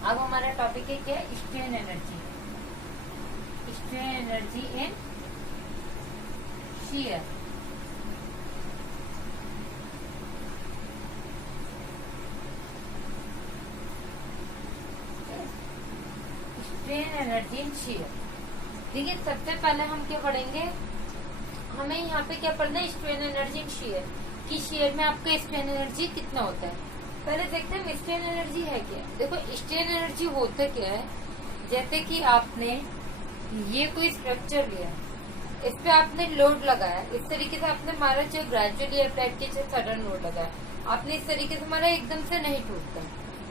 अब हमारा टॉपिक है क्या, strain energy. Strain energy in shear। Strain energy in shear। देखिए सबसे पहले हम क्या पढ़ेंगे, हमें यहाँ पे क्या पढ़ना है, स्ट्रेन एनर्जी इन shear कि shear में आपका स्ट्रेन एनर्जी कितना होता है। पहले देखते हैं स्ट्रेन एनर्जी है क्या। देखो स्ट्रेन एनर्जी होता क्या है, जैसे कि आपने ये कोई स्ट्रक्चर लिया, इस पे आपने लोड लगाया, इस तरीके से आपने मारा, चाहे ग्रेजुअली अप्लाइड किया चाहे सडन लोड लगाया, आपने इस तरीके से मारा, एकदम से नहीं टूटता।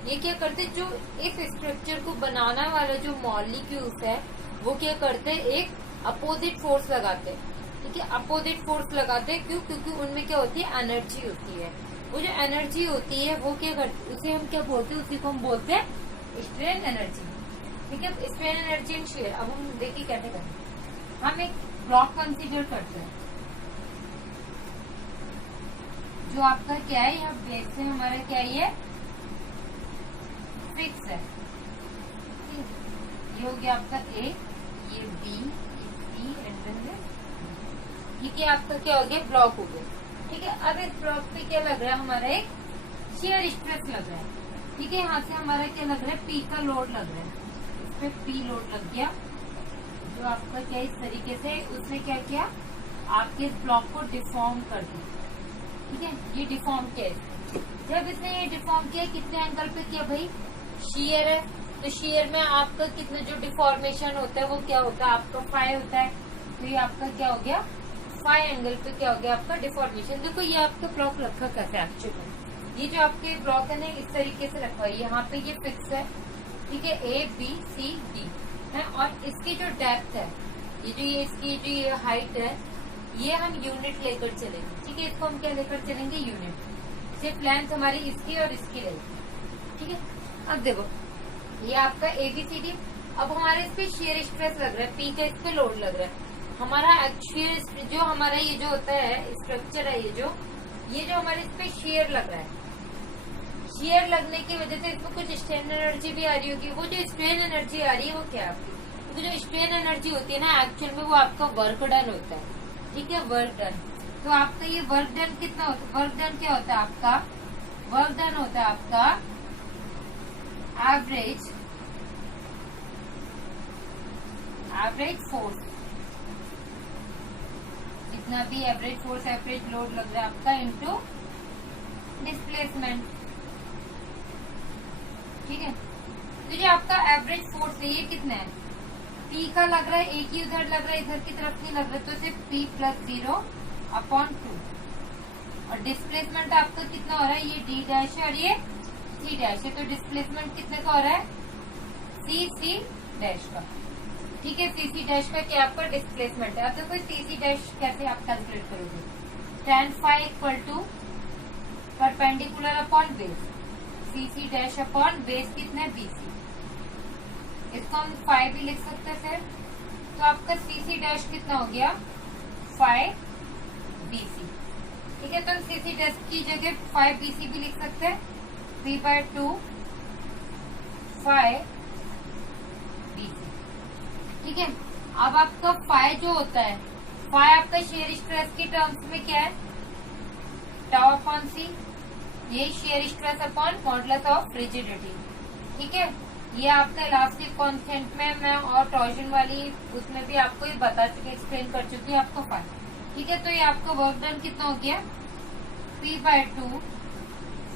ये क्या करते, जो इस स्ट्रक्चर को बनाना वाला जो मॉलिक्यूल्स है वो क्या करते, एक अपोजिट फोर्स लगाते। ठीक है, अपोजिट फोर्स लगाते क्यों, क्योंकि उनमें क्या होती है, एनर्जी होती है। वो जो एनर्जी होती है वो क्या करती, उसे हम क्या बोलते हैं, उसी को हम बोलते हैं स्ट्रेन एनर्जी। ठीक है, स्ट्रेन एनर्जी इन shear। अब हम देखिए कैसे करें, हम एक ब्लॉक कंसीडर करते हैं जो आपका क्या है, यह बेस से हमारा क्या है, फिक्स है। ये हो गया आपका ए, ये बी, सी एंड ये क्या आपका क्या हो गया, ब्लॉक हो गया। ठीक है, अब इस ब्लॉक पे क्या लग रहा है, हमारा एक shear स्ट्रेस लग रहा है। ठीक है, यहाँ से हमारा क्या लग रहा है, पी का लोड लग रहा है, इस पे पी लोड लग गया, जो आपका क्या इस तरीके से उसने क्या किया, आपके इस ब्लॉक को डिफॉर्म कर दिया। ठीक है, ये डिफॉर्म किया, जब इसने ये डिफॉर्म किया, कितने एंगल पे किया भाई, shear है, तो shear में आपका कितना जो डिफॉर्मेशन होता है वो क्या होता है, आपका फाई होता है। तो ये आपका क्या हो गया, फाई एंगल पे क्या हो गया आपका डिफॉर्मेशन। देखो ये आपका ब्लॉक रखा कैसे एक्चुअली, ये जो आपके ब्लॉक है ना इस तरीके से रखा है, यहाँ पे ये फिक्स है। ठीक है, ए बी सी डी है, और इसकी जो डेप्थ है, ये इसकी जो ये हाइट है, ये हम यूनिट लेकर चलेंगे। ठीक है, इसको हम क्या लेकर चलेंगे, यूनिट। सिर्फ लेंथ हमारी इसकी और इसकी रहेगी। ठीक है, अब देखो ये आपका ABCD। अब हमारे इस पे shear स्ट्रेस लग रहा है, P का इस पे लोड लग रहा है। हमारा एक्चुअल जो हमारा ये जो होता है स्ट्रक्चर है, ये जो हमारे इस पे shear लग रहा है, shear लगने की वजह से इसमें कुछ स्ट्रेन एनर्जी भी आ रही होगी। वो जो स्ट्रेन एनर्जी आ रही है वो क्या है आपकी, क्योंकि जो स्ट्रेन एनर्जी होती है ना एक्चुअल में वो आपका वर्क डन होता है। ठीक है, वर्क डन, तो आपका ये वर्क डन कितना होता है, वर्क डन क्या होता है आपका, वर्क डन होता है आपका एवरेज फोर्स, जितना भी एवरेज फोर्स एवरेज लोड लग रहा है आपका इनटू डिस्प्लेसमेंट। ठीक है, तो जो आपका एवरेज फोर्स है ये कितना है, P का लग रहा है, एक ही उधर लग रहा है, इधर की तरफ नहीं लग रहा, तो सिर्फ P + 0/2। और डिस्प्लेसमेंट आपका कितना हो रहा है, ये D' है और ये C' है, तो डिस्प्लेसमेंट कितने का हो रहा है, CC' का। ठीक है, CC' का क्या आपका डिस्प्लेसमेंट है। अब देखो CC' कैसे आप कैलकुलेट करोगे, tan phi = perpendicular upon base, CC' upon base कितना है, BC। इसको हम फाई भी लिख सकते हैं सर, तो आपका CC' कितना हो गया, फाई BC। ठीक है, तो हम CC' की जगह फाई BC भी लिख सकते हैं, 3/2 फाई BC। ठीक है, अब आपका फाई जो होता है, फाई आपका shear स्ट्रेस की टर्म्स में क्या है, τ/c, ये shear stress upon modulus of rigidity. ठीक है, ये आपका इलास्टिक कांस्टेंट में मैं और टॉर्जन वाली उसमें भी आपको ये बता चुकी, एक्सप्लेन कर चुकी है आपको फाई। ठीक है, तो ये आपका वर्क डन कितना हो गया, 3/2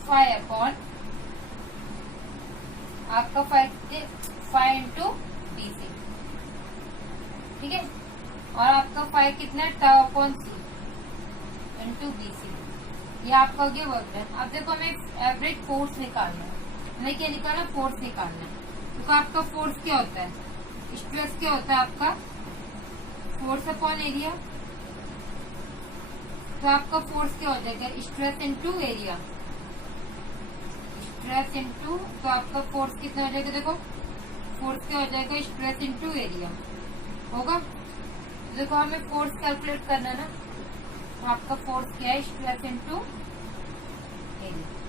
फाई अपॉन आपका फाई इंटू BC। ठीक है, और आपका फाई कितना है, τ/c इंटू BC। ये आपका हो गया वर्क डन। अब देखो हमें एवरेज फोर्स निकालना है, हमें क्या निकालना, फोर्स निकालना है। तो आपका फोर्स क्या होता है, स्ट्रेस क्या होता है आपका, फोर्स अपॉन एरिया। तो आपका फोर्स क्या हो जाएगा, stress into area, stress into, तो आपका फोर्स कितना हो जाएगा, देखो फोर्स क्या हो जाएगा, स्ट्रेस इंटू एरिया होगा। तो देखो हमें फोर्स कैलकुलेट करना है ना, तो आपका फोर्स क्या है, स्ट्रेस इंटू एरिया।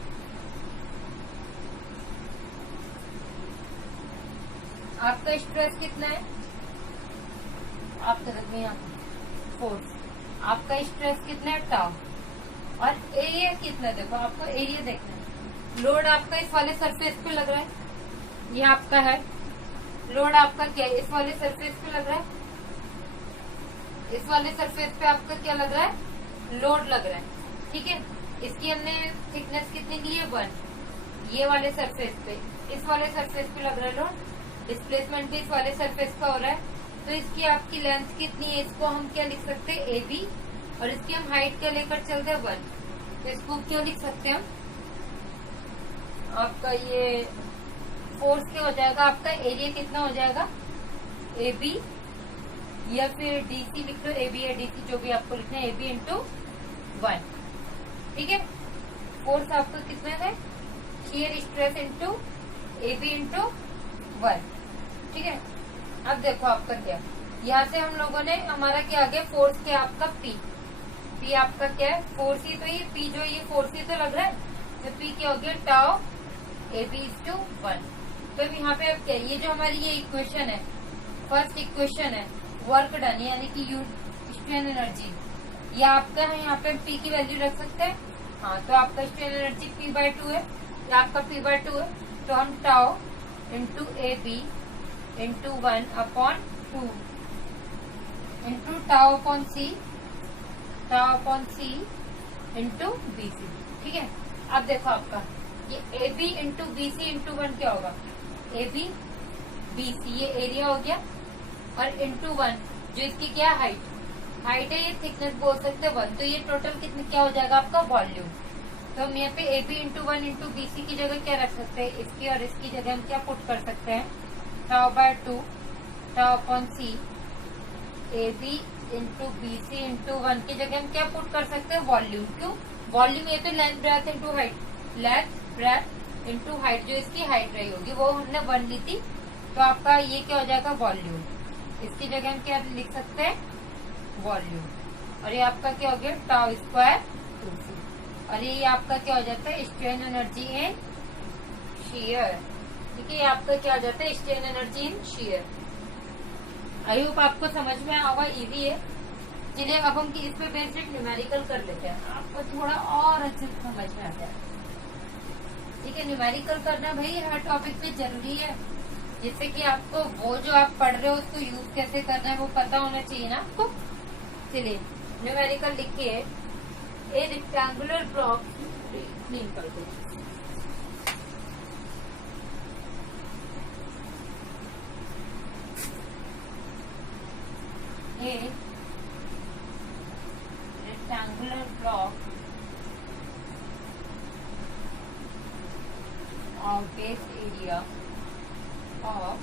आपका स्ट्रेस कितना है, आपका देखो यहाँ फोर्स, आपका स्ट्रेस कितना है टाउ, और एरिया कितना है, देखो आपको एरिया देखना है। लोड आपका इस वाले सरफेस पे लग रहा है, ये आपका है लोड, आपका क्या है, इस वाले सरफेस पे लग रहा है, इस वाले सरफेस पे आपका क्या लग रहा है, लोड लग रहा है, ठीक है। इसकी हमने थिकनेस कितनी ली है 1, ये वाले सरफेस पे, इस वाले सरफेस पे लग रहा है लोड, डिस्प्लेसमेंट भी इस वाले सरफेस का हो रहा है, तो इसकी आपकी लेंथ कितनी है, इसको हम क्या लिख सकते हैं AB, और इसकी हम हाइट क्या लेकर चलते हैं 1, तो इसको क्या लिख सकते हैं हम, आपका ये फोर्स क्या हो जाएगा, आपका एरिया कितना हो जाएगा AB, या फिर DC लिख लो, AB या DC जो भी आपको लिखना है, AB इंटू 1, ठीक है। फोर्स आपका कितना है, shear stress into AB into 1, ठीक है। अब देखो आपका क्या, यहाँ से हम लोगों ने हमारा क्या आ गया, फोर्स क्या आपका P आपका क्या है, फोर्स ही तो, ये P जो है ये फोर्स ही तो लग रहा है, तो P क्या हो गया टाउ AB/1। तो यहाँ पे अब क्या, ये जो हमारी ये इक्वेशन है, फर्स्ट इक्वेशन है वर्क डन यानी कि स्ट्रेन एनर्जी, ये आपका है, यहाँ पे P की वैल्यू रख सकते हैं, हाँ, तो आपका स्ट्रेन एनर्जी P/2 है, या आपका P/2 है, तो हम tau into AB into 1/2 into tau upon C into BC, ठीक है। अब देखो आपका ये AB इंटू BC इंटू 1 क्या होगा, AB BC ये एरिया हो गया, और इंटू 1 जो इसकी क्या हाइट है, ये थिकनेस बोल सकते हैं 1, तो ये टोटल कितने क्या हो जाएगा आपका वॉल्यूम। तो हम यहाँ पे AB इंटू 1 इंटू BC की जगह क्या रख सकते हैं, इसकी और इसकी जगह हम क्या पुट कर सकते हैं, टाउ/2 tau upon C, AB into BC into 1 की जगह हम क्या पुट कर सकते हैं, वॉल्यूम। क्यों वॉल्यूम, ये तो length breadth into height, length breadth into height, जो इसकी हाइट रही होगी वो हमने 1 ली थी, तो आपका ये क्या हो जाएगा वॉल्यूम, इसकी जगह हम क्या लिख सकते हैं वॉल्यूम, और ये आपका क्या हो गया टाउ² 2C, और ये आपका क्या हो जाता है स्ट्रेन एनर्जी इन शियर, ठीक है। ये आपका क्या हो जाता है strain energy in shear. I hope आपको समझ में आवा, इजी है। चलिए अब हम इस पे बेस्ड एक न्यूमेरिकल कर लेते हैं, आपको थोड़ा और अच्छे से समझ में आता है, ठीक है। न्यूमेरिकल करना भाई हर टॉपिक पे जरूरी है, जिससे कि आपको वो जो आप पढ़ रहे हो उसको यूज कैसे करना है वो पता होना चाहिए ना आपको। चलिए न्यूमेरिकल लिखिए, ए रेक्टेंगुलर ब्लॉक क्लीन कर दो, a rectangular block of base area of,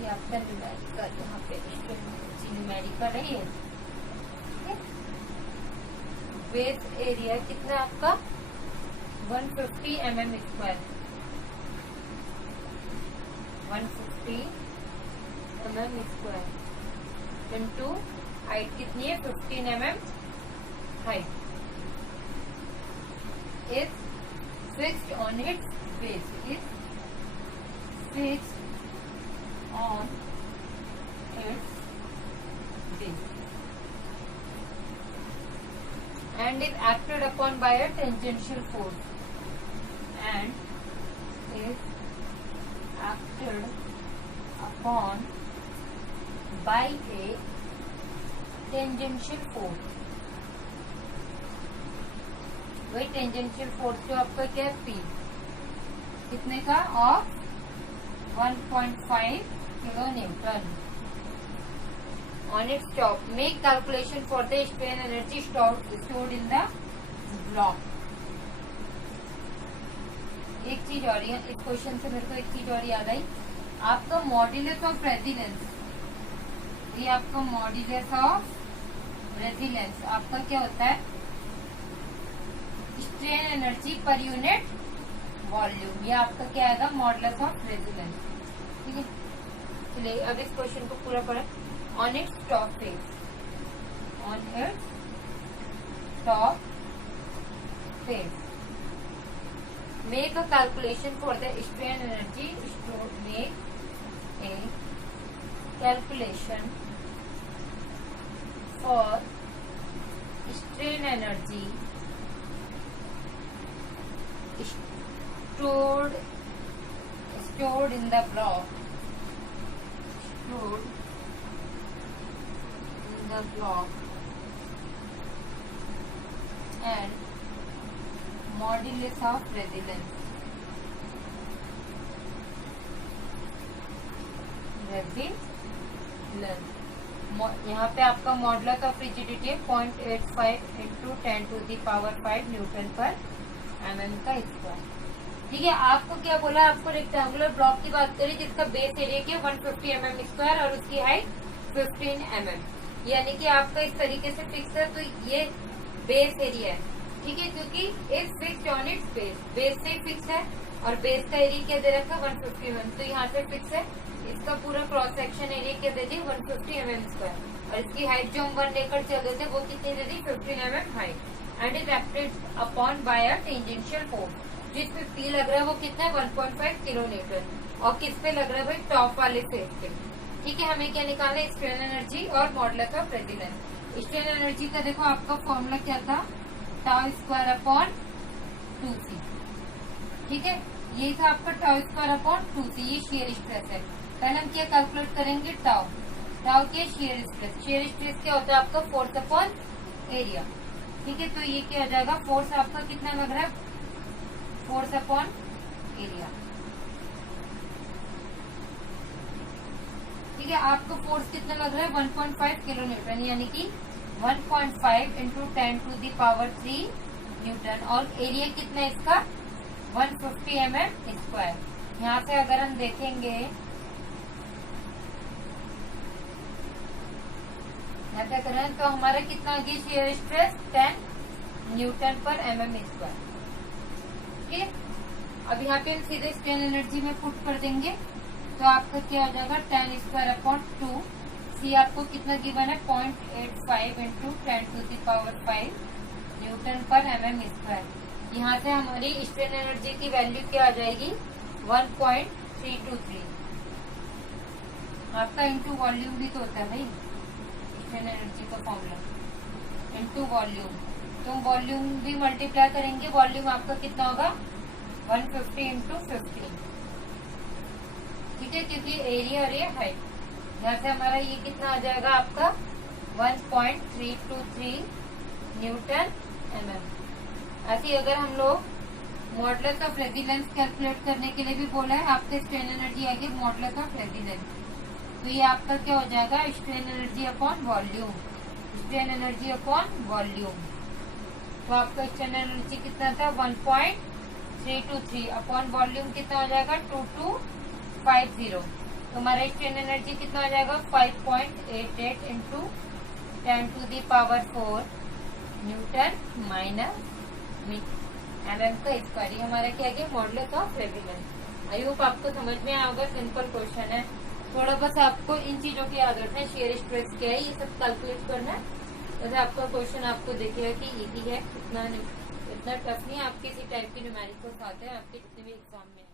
ये आपका न्यूमेरिकल, यहाँ पे न्यूमेरिकल है ये, बेस एरिया कितना आपका 150 mm², 150 mm² इंटू हाइट कितनी है 15 mm height, is fixed on it's base, is fixed on it's base and is acted upon by a tangential force, and is acted upon by a tangential force। वही tangential force जो आपका क्या है P, कितने का of 1.5 kilo Newton on its top, make calculation for the strain energy stored in the block। एक चीज और, इस क्वेश्चन से मेरे को एक चीज और याद आई, आपका मॉड्यूलस ऑफ रेजिलेंस, ये आपका मॉड्यूलस ऑफ रेजिलेंस आपका क्या होता है strain energy per unit volume, ये आपका क्या आएगा मॉडुलस ऑफ रेजिलेंस, ठीक है। चलिए अब इस क्वेश्चन को पूरा पढ़े। On its top face, on its top face, make a calculation for the strain energy stored, make a calculation for strain energy stored in the block and modulus of resilience यहाँ पे आपका modulus of rigidity है 0.85 into 10⁵ Newton पर mm का square. ठीक है, आपको क्या बोला, आपको रेक्टेंगुलर ब्लॉक की बात करी जिसका बेस एरिया क्या 150 mm स्क्वायर और उसकी हाइट 15 mm, यानी कि आपका इस तरीके से फिक्स है। तो ये बेस एरिया है, ठीक है, क्योंकि it's fixed on it's base से फिक्स है और बेस का एरिया क्या दे रखा 150 mm, तो यहाँ से फिक्स है। इसका पूरा क्रॉस सेक्शन एरिया क्या दे दी 150 mm स्क्वायर और इसकी हाइट जो हम 1 लेकर चल रहे थे वो कितनी दे दी 15 mm height and is acted upon bye a tangential force, जिसपे पी लग रहा है वो कितना है 1.5 किलो न्यूटन और किस पे लग रहा है भाई टॉप वाले फेस पे। ठीक है, हमें क्या निकालना है स्ट्रेन एनर्जी और modulus of resilience. Strain energy का देखो आपका फॉर्मूला क्या था टाउ स्क्वायर अपॉन 2c। ठीक है, यही था आपका टाउ स्क्वायर अपॉन 2c, ये शियर स्ट्रेस है। पहले हम क्या कैलकुलेट करेंगे टाउ के शियर स्ट्रेस क्या होता है आपका फोर्स अपॉन एरिया। ठीक है, तो ये क्या हो जाएगा फोर्स आपका कितना लग रहा है फोर्स अपॉन एरिया। ठीक है, आपको फोर्स कितना लग रहा है 1.5 किलो न्यूटन, यानी कि 1.5 इंटू 10⁵ न्यूटन और एरिया कितना है इसका 150 mm स्क्वायर। यहाँ से अगर हम देखेंगे ऐसा करें तो हमारा कितना आ गया शियर स्ट्रेस 10 न्यूटन पर mm स्क्वायर। ठीक है, अब यहाँ पे हम सीधे स्ट्रेन एनर्जी में पुट कर देंगे तो आपका क्या हो जाएगा 10 स्क्वायर अपॉन 2 सी आपको कितना गिवन है 0.85 इंटू 10⁵ न्यूटन पर mm स्क्वायर। यहाँ से हमारी स्ट्रेन एनर्जी की वैल्यू क्या आ जाएगी 1.323। आपका इंटू वॉल्यूम भी तो होता है भाई स्ट्रेन एनर्जी का फॉर्मूला इंटू वॉल्यूम, तो वॉल्यूम भी मल्टीप्लाई करेंगे। वॉल्यूम आपका कितना होगा 150 इंटू 15। ठीक है, क्योंकि एरिया और ये हाइट, यहाँ से हमारा ये कितना आ जाएगा आपका 1.323 न्यूटन mm। ऐसे अगर हम लोग मॉडुलस ऑफ रेजिलेंस कैलकुलेट करने के लिए भी बोला है आपके स्ट्रेन एनर्जी आगे मॉडुलस ऑफ रेजिलेंस, तो ये आपका क्या हो जाएगा strain energy upon volume, strain energy upon volume. तो आपका स्ट्रेन एनर्जी कितना था 1.323 अपॉन वॉल्यूम कितना हो जाएगा 2250। तो हमारा स्ट्रेन एनर्जी कितना हो जाएगा 5.88 इंटू 10⁴ न्यूटन माइनस mm का स्क्वायर। हमारा क्या है modulus of resilience. I hope आपको समझ में आया होगा, सिंपल क्वेश्चन है। थोड़ा बस आपको इन चीजों की याद रखना है, शेयर स्ट्रेस क्या है ये सब कैलकुलेट करना है। वैसे आपका क्वेश्चन आपको देखिएगा कि इजी है, इतना टफ नहीं है। आपके इसी टाइप की न्यूमेरिकल्स आते हैं आपके जितने भी एग्जाम में।